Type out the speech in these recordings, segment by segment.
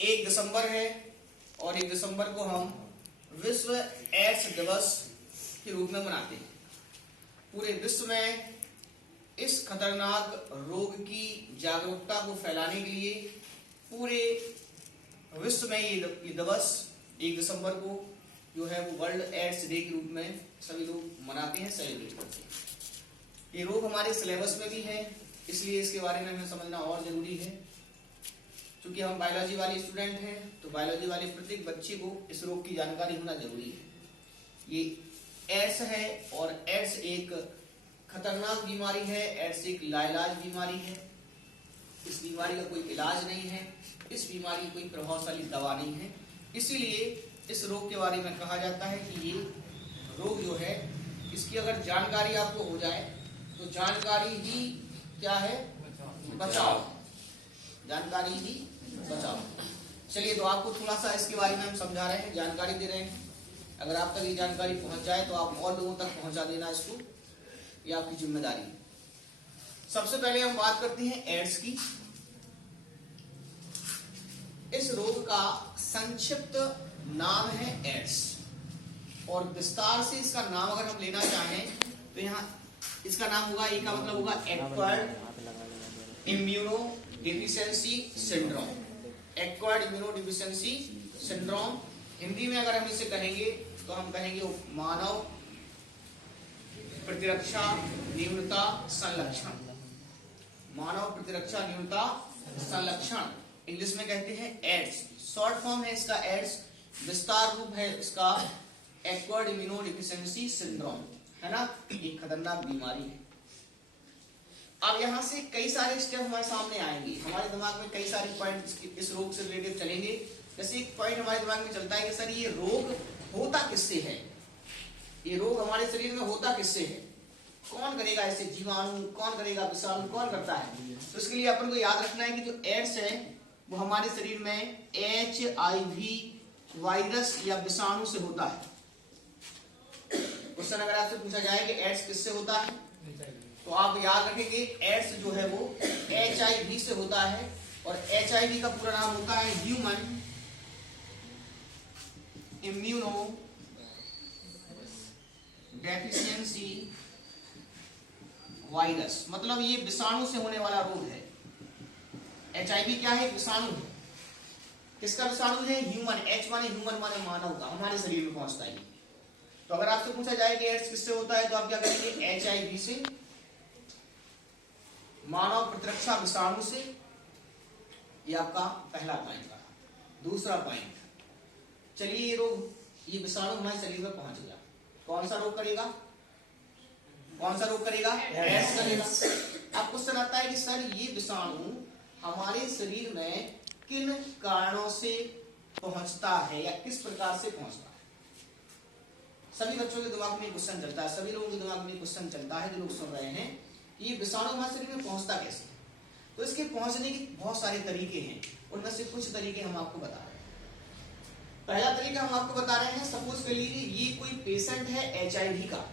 1 दिसंबर है और 1 दिसंबर को हम विश्व एड्स दिवस के रूप में मनाते हैं। पूरे विश्व में इस खतरनाक रोग की जागरूकता को फैलाने के लिए पूरे विश्व में ये दिवस 1 दिसंबर को जो है वो वर्ल्ड एड्स डे के रूप में सभी लोग मनाते हैं, सेलिब्रेट करते हैं। ये रोग हमारे सिलेबस में भी है, इसलिए इसके बारे में हमें समझना और जरूरी है। क्योंकि हम बायोलॉजी वाले स्टूडेंट हैं तो बायोलॉजी वाले प्रत्येक बच्चे को इस रोग की जानकारी होना जरूरी है। ये एड्स है और एड्स एक खतरनाक बीमारी है, एड्स एक लाइलाज बीमारी है। इस बीमारी का कोई इलाज नहीं है, इस बीमारी की कोई प्रभावशाली दवा नहीं है। इसीलिए इस रोग के बारे में कहा जाता है कि ये रोग जो है इसकी अगर जानकारी आपको हो जाए तो जानकारी ही क्या है, बचाओ। जानकारी ही बचाओ। चलिए, तो आपको थोड़ा सा इसके बारे में हम समझा रहे हैं, जानकारी दे रहे हैं। अगर आप तक ये जानकारी पहुंच जाए तो आप और लोगों तक पहुंचा देना इसको, ये आपकी जिम्मेदारी है। सबसे पहले हम बात करते हैं एड्स की। इस रोग का संक्षिप्त नाम है एड्स और विस्तार से इसका नाम अगर हम लेना चाहें तो यहाँ इसका नाम होगा, एक का मतलब होगा acquired immuno deficiency syndrome. Acquired immuno deficiency syndrome Hindi में अगर हम इसे कहेंगे तो हम कहेंगे मानव प्रतिरक्षा न्यूनता संलक्षण। मानव प्रतिरक्षा न्यूनता संलक्षण इंग्लिश में कहते हैं एड्स। शॉर्ट फॉर्म है इसका एड्स, विस्तार रूप है इसका एक्वायर्ड इम्यूनो डिफिशियंसी सिंड्रोम, है ना। एक खतरनाक बीमारी है। अब यहाँ से कई सारे स्टेप हमारे सामने आएंगे, हमारे दिमाग में कई सारे पॉइंट इस रोग से रिलेटेड चलेंगे। जैसे एक पॉइंट हमारे दिमाग में चलता है कि सर ये रोग होता किससे है, ये रोग हमारे शरीर में होता किससे है, कौन करेगा इसे, जीवाणु कौन करेगा, विषाणु कौन करता है। तो इसके लिए अपन को याद रखना है कि जो एड्स है वो हमारे शरीर में HIV वायरस या विषाणु से होता है। क्वेश्चन अगर आपसे पूछा जाए कि एड्स किससे होता है तो आप याद रखेंगे एड्स जो है वो HIV से होता है और HIV का पूरा नाम होता है ह्यूमन इम्यूनो डेफिशिएंसी वायरस। मतलब ये विषाणु से होने वाला रोग है। HIV क्या है, विषाणु है। किसका विषाणु है, ह्यूमन। H माने ह्यूमन माने मानव का, हमारे शरीर में पहुंचता है। तो अगर आपसे पूछा जाए कि एड्स किससे होता है तो आप क्या करेंगे, HIV से, मानव प्रतिरक्षा विषाणु से। ये आपका पहला पॉइंट रहा। दूसरा पॉइंट, चलिए ये रोग, ये विषाणु हमारे शरीर में पहुंच गया, कौन सा रोग करेगा, कौन सा रोग करेगा, एड्स करेगा। अब क्वेश्चन आता है कि सर ये विषाणु हमारे शरीर में किन कारणों से पहुंचता है या किस प्रकार से पहुंचता है। सभी बच्चों के दिमाग में क्वेश्चन चलता है, सभी लोगों के दिमाग में क्वेश्चन चलता है जो लोग सुन रहे हैं, ये विषाणु हमारे शरीर में पहुंचता कैसे। तो इसके पहुंचने के बहुत सारे तरीके हैं, उनमें से कुछ तरीके हम आपको बता रहे हैं। पहला तरीका हम आपको बता रहे हैं, सपोज कर लीजिए ये कोई पेशेंट है HIV का।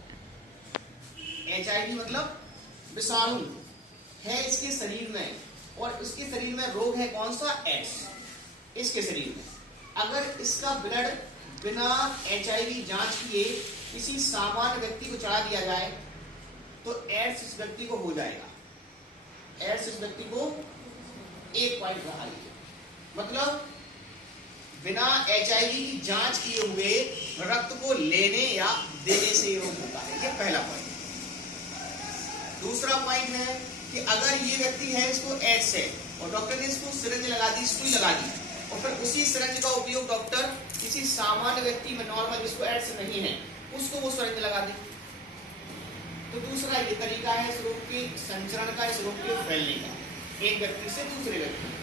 HIV मतलब विषाणु है इसके शरीर में और इसके शरीर में रोग है कौन सा, एड्स। इसके शरीर में अगर इसका ब्लड बिना HIV जांच किए किसी सामान्य व्यक्ति को चढ़ा दिया जाए तो एड्स इस व्यक्ति को हो जाएगा। एड्स इस व्यक्ति को एक पॉइंट रहा है, मतलब बिना HIV की जांच किए हुए रक्त को लेने या देने से ये रोग होता है। ये पहला पॉइंट। दूसरा पॉइंट है कि अगर ये व्यक्ति है, इसको एड्स है और डॉक्टर ने इसको सिरिंज लगा दी, सुई लगा दी और फिर उसी सिरिंज का उपयोग डॉक्टर किसी सामान्य व्यक्ति में, नॉर्मल जिसको एड्स नहीं है, उसको वो सिरिंज लगा दे। तो दूसरा ये तरीका है इस रोग के संचरण का, इस रोग के फैलने का, एक व्यक्ति से दूसरे व्यक्ति।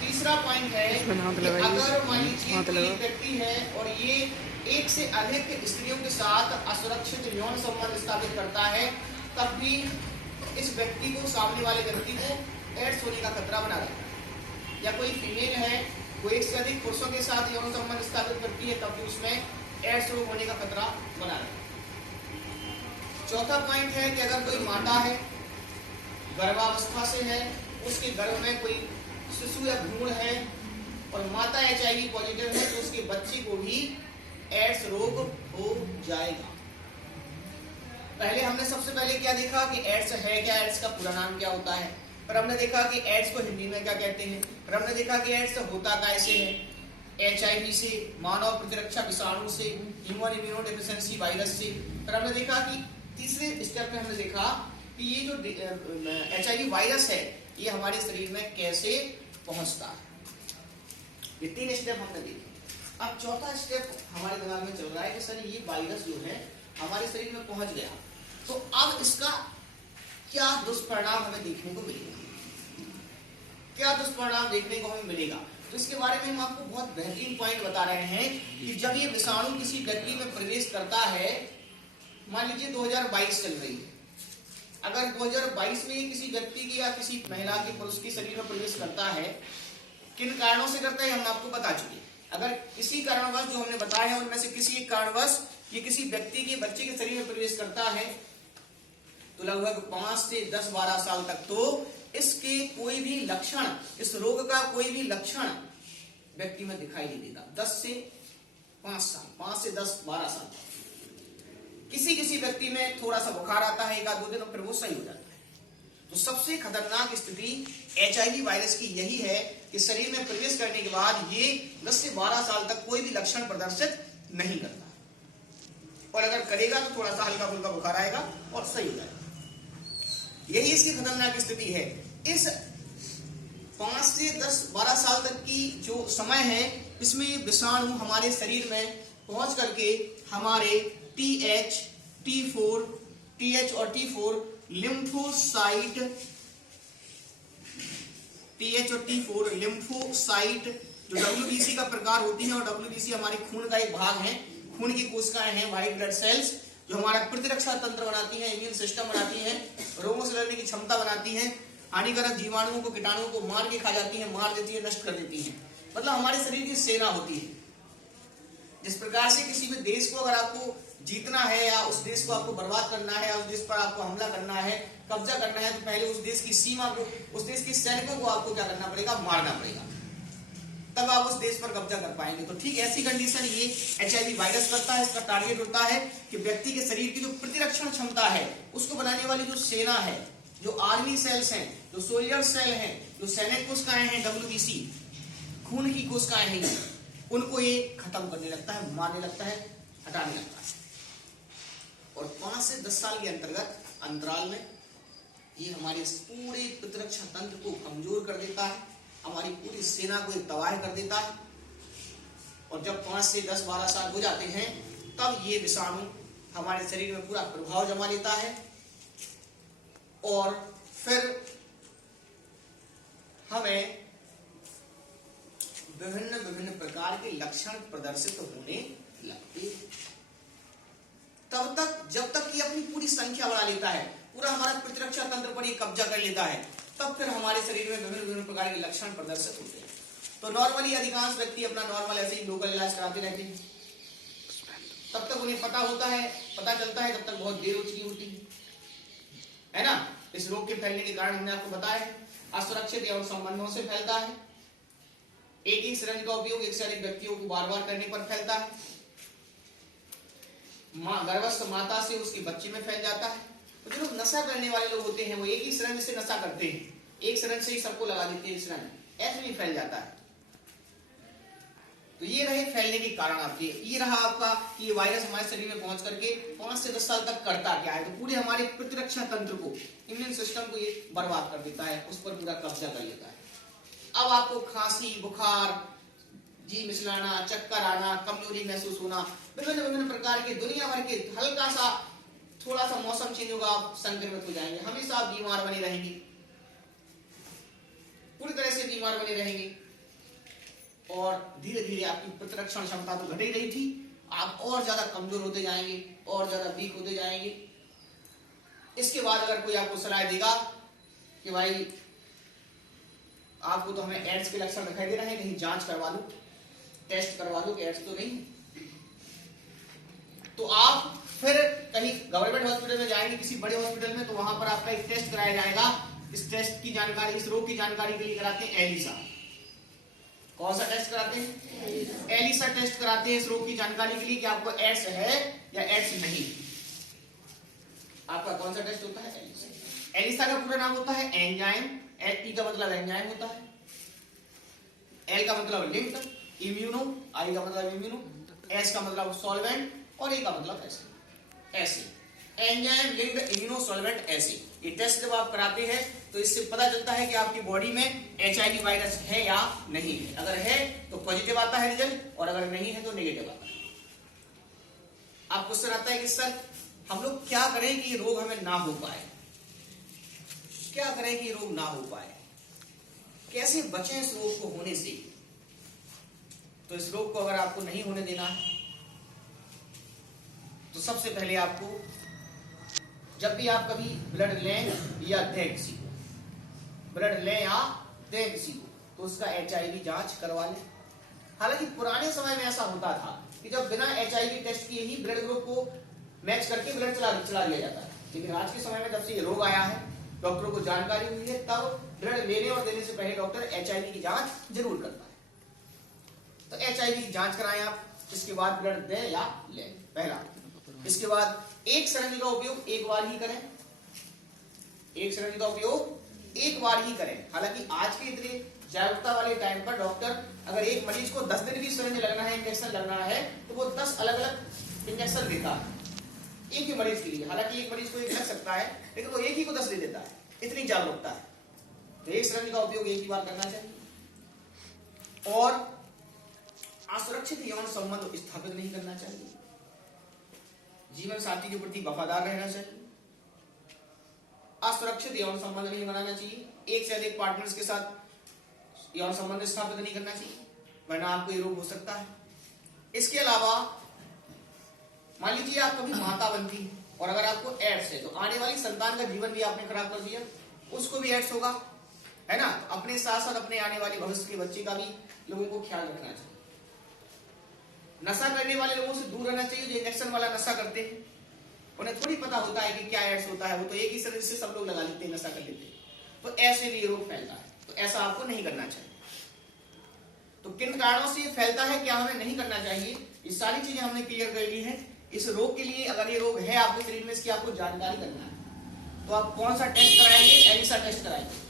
तीसरा पॉइंट है कि अगर मान लीजिए एक व्यक्ति है और ये एक से अधिक स्त्रियों के साथ असुरक्षित यौन संबंध स्थापित करता है, तब भी इस व्यक्ति को, सामने वाले व्यक्ति को एड्स होने का खतरा बना रहता है। या कोई फीमेल है, वो एक से अधिक पुरुषों के साथ यौन संबंध स्थापित करती है, तब भी उसमें एड्स रोग होने का खतरा बना रहता है। चौथा पॉइंट है कि अगर कोई माता है, गर्भावस्था से है, उसके गर्भ में कोई शिशु या भ्रूण है और माता HIV पॉजिटिव है तो उसके बच्चे को भी एड्स रोग हो जाएगा। पहले हमने सबसे पहले क्या देखा कि एड्स है क्या, एड्स का पूरा नाम क्या होता है। पर हमने देखा कि एड्स को हिंदी में क्या कहते हैं। पर हमने देखा कि एड्स होता कैसे है, HIV से, मानव प्रतिरक्षा विषाणु से, ह्यूमन इम्यूनोडेफिशिएंसी वायरस से। पर हमने देखा कि तीसरे स्टेप में हमने देखा कि ये जो HIV वायरस है ये हमारे शरीर में कैसे पहुंचता है। ये 3 स्टेप हमने देखे। अब चौथा स्टेप हमारे दिमाग में चल रहा है कि सर ये वायरस जो है हमारे शरीर में पहुंच गया तो अब इसका क्या दुष्परिणाम हमें देखने को मिलेगा, क्या दुष्परिणाम देखने को हमें मिलेगा। तो इसके बारे में हम आपको बहुत बेहतरीन पॉइंट बता रहे हैं कि जब ये विषाणु किसी व्यक्ति में प्रवेश करता है, मान लीजिए 2022 चल रही है, अगर 2022 में किसी व्यक्ति की या किसी महिला के पुरुष के शरीर में प्रवेश करता है, किन कारणों से करता है हम आपको बता चुके। अगर किसी कारणवश जो हमने बताया है उनमें से किसी एक कारणवश ये किसी व्यक्ति के बच्चे के शरीर में प्रवेश करता है तो लगभग 5 से 10-12 साल तक तो इसके कोई भी लक्षण, इस रोग का कोई भी लक्षण व्यक्ति में दिखाई नहीं देता। 10 से 5 साल, 5 से 10-12 साल किसी किसी व्यक्ति में थोड़ा सा बुखार आता है 1-2 दिन और फिर वो सही हो जाता है। तो सबसे खतरनाक स्थिति HIV वायरस की यही है कि शरीर में प्रवेश करने के बाद ये 10 से 12 साल तक कोई भी लक्षण प्रदर्शित नहीं करता, और अगर करेगा तो थोड़ा सा हल्का फुल्का बुखार आएगा और सही हो जाएगा। यही इसकी खतरनाक स्थिति है। इस 5 से 10-12 साल तक की जो समय है इसमें ये विषाणु हमारे शरीर में पहुंच करके हमारे TH और T4 लिम्फोसाइट, TH और T4 लिम्फोसाइट जो WBC का प्रकार होती है, और WBC हमारे खून का एक भाग है, खून की कोशिकाएं हैं, व्हाइट ब्लड सेल्स जो हमारा प्रतिरक्षा तंत्र बनाती हैं, इम्यून सिस्टम बनाती हैं, रोगों से लड़ने की क्षमता बनाती हैं, हानिकारक जीवाणुओं को, कीटाणुओं को मार के खा जाती हैं, मार देती है, नष्ट कर देती हैं। मतलब हमारे शरीर की सेना होती है। जिस प्रकार से किसी भी देश को अगर आपको जीतना है या उस देश को आपको बर्बाद करना है या उस देश पर आपको हमला करना है, कब्जा करना है, तो पहले उस देश की सीमा को, उस देश के सैनिकों को आपको क्या करना पड़ेगा, मारना पड़ेगा, तब आप उस देश पर कब्जा कर पाएंगे। तो ठीक ऐसी कंडीशन ये HIV वायरस करता है। इसका टारगेट होता है कि व्यक्ति के शरीर की जो प्रतिरक्षण क्षमता है उसको बनाने वाली जो सेना है, जो आर्मी सेल्स हैं, जो सोल्जर सेल हैं, जो सैनिक कोशिकाएं हैं, WBC खून की कोशिकाएं हैं, उनको ये खत्म करने लगता है, मारने लगता है, हटाने लगता है। और 5 से 10 साल के अंतराल में ये हमारे पूरे प्रतिरक्षा तंत्र को कमजोर कर देता है, हमारी पूरी सेना को तबाह कर देता है। और जब 5 से 10-12 साल हो जाते हैं तब ये विषाणु हमारे शरीर में पूरा प्रभाव जमा लेता है और फिर हमें विभिन्न प्रकार के लक्षण प्रदर्शित होने लगते। तब तक जब तक ये अपनी पूरी संख्या बढ़ा लेता है, पूरा हमारा प्रतिरक्षा तंत्र पर ये कब्जा कर लेता है, तब फिर हमारे शरीर में विभिन्न प्रकार के लक्षण प्रदर्शित होते हैं। तो नॉर्मली अधिकांश व्यक्ति अपना नॉर्मल ऐसे ही लोकल इलाज कराते रहते हैं, तब तक उन्हें पता चलता है जब तक बहुत देर हो चुकी होती है ना। इस रोग के फैलने के कारण हमने आपको बताया असुरक्षित एवं संबंधों से फैलता है, एक ही सिरंज का उपयोग एक से अधिक व्यक्तियों को बार बार करने पर फैलता है, गर्भस्थ माता से उसके बच्चे में फैल जाता है। तो जो लोग नशा करने वाले लोग होते हैं वो एक ही सिरंज से नशा करते हैं, एक सिरंज से ही सबको लगा देते हैं सिरंज, ऐसे भी फैल जाता है। तो ये रहे फैलने के कारण आपके, ये रहा आपका कि ये वायरस हमारे शरीर में पहुंच करके 5 से 10 साल तक करता क्या है, तो पूरे हमारे प्रतिरक्षा तंत्र को, इम्यून सिस्टम को ये बर्बाद कर देता है, उस पर पूरा कब्जा कर लेता है। अब आपको खांसी, बुखार, जी मिचलाना, चक्कर आना, कमजोरी महसूस होना, विभिन्न प्रकार के दुनिया भर के हल्का सा थोड़ा सा मौसम चेंज होगा आप संक्रमित हो जाएंगे, हमेशा आप बीमार बने रहेंगे, पूरी तरह से बीमार बने रहेंगे। और धीरे धीरे आपकी प्रतिरक्षण क्षमता तो घट ही रही थी, आप और ज्यादा कमजोर होते जाएंगे और ज्यादा वीक होते जाएंगे। इसके बाद अगर कोई आपको सलाह देगा कि भाई आपको तो हमें एड्स के लक्षण दिखाई दे रहे हैं, कहीं जांच करवा लो, टेस्ट करवा लो कि एड्स तो नहीं, तो आप फिर कहीं गवर्नमेंट हॉस्पिटल में जाएंगे, किसी बड़े हॉस्पिटल में, तो वहां पर आपका एक टेस्ट कराया जाएगा। इस टेस्ट की जानकारी, इस रोग की जानकारी के लिए कराते हैं एलिसा। कौन सा टेस्ट कराते हैं? एलिसा टेस्ट कराते हैं इस रोग की जानकारी के लिए कि आपको एड्स है या एड्स नहीं। आपका कौन सा टेस्ट होता है? एलिसा। एलिसा का पूरा नाम होता है एंजाइम। ई का मतलब एंजाइम होता है, एल का मतलब लिंक, इम्यूनो, आई का मतलब इम्यूनो, एस का मतलब सॉल्वेंट और ए का मतलब acid. Enzyme linked immuno solvent acid. ये टेस्ट जब आप कराते हैं तो इससे पता चलता है कि आपकी बॉडी में एचआईवी वायरस है या नहीं है। अगर है तो पॉजिटिव आता है रिजल्ट और अगर नहीं है तो नेगेटिव आता है। आप क्वेश्चन आता है कि सर हम लोग क्या करें कि ये रोग हमें ना हो पाए, क्या करें कि ये रोग ना हो पाए, कैसे बचें इस रोग को होने से? तो इस रोग को अगर आपको नहीं होने देना है तो सबसे पहले आपको जब भी आप कभी ब्लड लें या दें किसी को, ब्लड लें या दें किसी को, तो उसका एचआईवी जांच करवा लें। हालांकि पुराने समय में ऐसा होता था कि जब बिना एचआईवी टेस्ट किए ही ब्लड ग्रुप को मैच करके ब्लड चला दिया जाता है, लेकिन आज के समय में जब से ये रोग आया है, डॉक्टरों को जानकारी हुई है, तब ब्लड लेने और देने से पहले डॉक्टर एचआईवी की जांच जरूर करता है। तो एचआईवी की जांच कराएं आप, इसके बाद ब्लड दें या लें, पहला। इसके बाद एक सिरिंज का उपयोग एक बार ही करें, एक सिरिंज का उपयोग एक बार ही करें। हालांकि आज के इतने जागरूकता वाले टाइम पर डॉक्टर अगर एक मरीज को 10 दिन की सिरिंज लगना है, इंजेक्शन लगना है, तो वो 10 अलग अलग इंजेक्शन देता है एक ही मरीज के लिए। हालांकि एक मरीज को एक लग सकता है, लेकिन वो एक ही को 10 दे देता है, इतनी जागरूकता है। तो एक सिरिंज का उपयोग एक ही बार करना चाहिए और असुरक्षित यौन संबंध स्थापित नहीं करना चाहिए। जीवन साथी के प्रति वफादार रहना चाहिए। असुरक्षित यौन संबंध नहीं बनाना चाहिए। एक से अधिक पार्टनर्स के साथ यौन संबंध स्थापित नहीं करना चाहिए, वरना आपको ये रोग हो सकता है। इसके अलावा मान लीजिए आप कभी माता बनती और अगर आपको एड्स है तो आने वाली संतान का जीवन भी आपने खराब कर दिया, उसको भी एड्स होगा, है ना। तो अपने साथ साथ अपने आने वाले भविष्य के बच्चे का भी लोगों को ख्याल रखना चाहिए। नशा करने वाले लोगों से दूर रहना चाहिए। जो इंजेक्शन वाला नशा करते हैं उन्हें थोड़ी पता होता है कि क्या एड्स होता है, वो तो एक ही सिरिंज से सब लोग लगा लेते हैं, नशा कर लेते हैं। तो ऐसे भी रोग फैलता है, तो ऐसा आपको नहीं करना चाहिए। तो किन कारणों से फैलता है, क्या हमें नहीं करना चाहिए, ये सारी चीजें हमने क्लियर कर ली है। इस रोग के लिए अगर ये रोग है आपके शरीर में, इसकी आपको जानकारी करना है। तो आप कौन सा टेस्ट कराएंगे? एलिसा टेस्ट कराएंगे।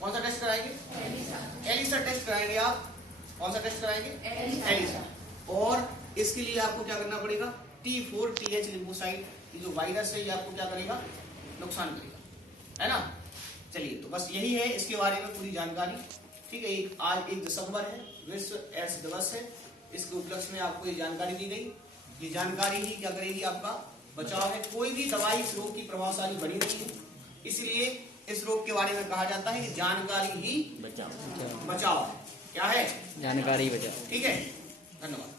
कौन सा टेस्ट कराएंगे? एलिसा टेस्ट कराएंगे। आप कौन सा टेस्ट कराएंगे? एलिसा। और इसके लिए आपको क्या करना पड़ेगा? T4 TH लिम्फोसाइट, ये जो वायरस है ये आपको क्या करेगा? नुकसान करेगा, है ना। चलिए, तो बस यही है इसके बारे में पूरी जानकारी, ठीक है। आज 1 दिसंबर है, विश्व एड्स दिवस है। इसके उपलक्ष्य में आपको ये जानकारी दी गई। ये जानकारी ही क्या करेगी? आपका बचाव है। कोई भी दवाई इस रोग की प्रभावशाली बनी नहीं है, इसलिए इस रोग के बारे में कहा जाता है कि जानकारी ही बचाव है। क्या है? जानकारी बचाओ। ठीक है, धन्यवाद।